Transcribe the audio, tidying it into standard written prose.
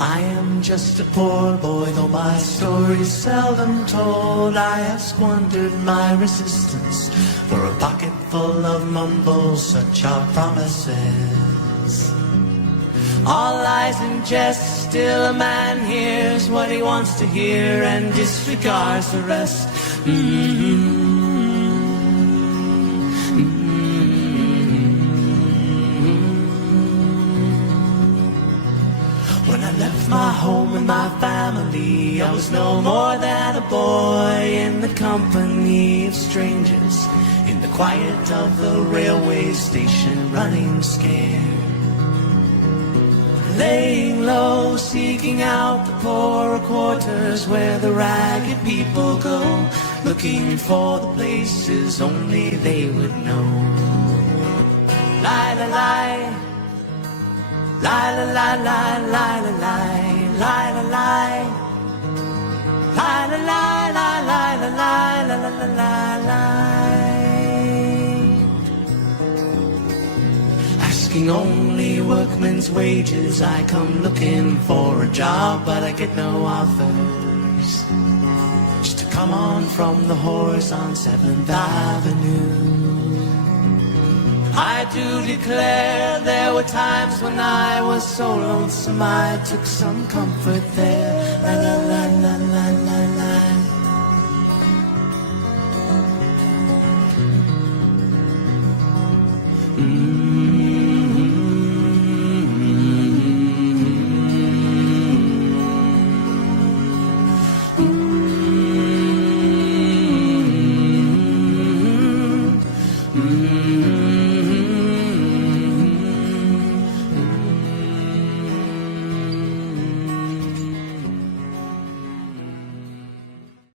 I am just a poor boy, though my story's seldom told. I have squandered my resistance for a pocket full of mumbles, such are promises. All lies and jest, still a man hears what he wants to hear and disregards the rest. When I left my home and my family, I was no more than a boy in the company of strangers, in the quiet of the railway station, running scared. Laying low, seeking out the poorer quarters where the ragged people go, looking for the places only they would know. Lie, lie, lie. Lie, lie, lie, lie, lie, lie, lie, lie, lie. Lie, lie, lie, lie, lie, lie, lie, lie, lie, lie. Asking only workmen's wages, I come looking for a job, but I get no offers. Just to come on from the horse on 7th Avenue. I do declare there were times when I was so lonesome I took some comfort there. La la la la la la la. Mm.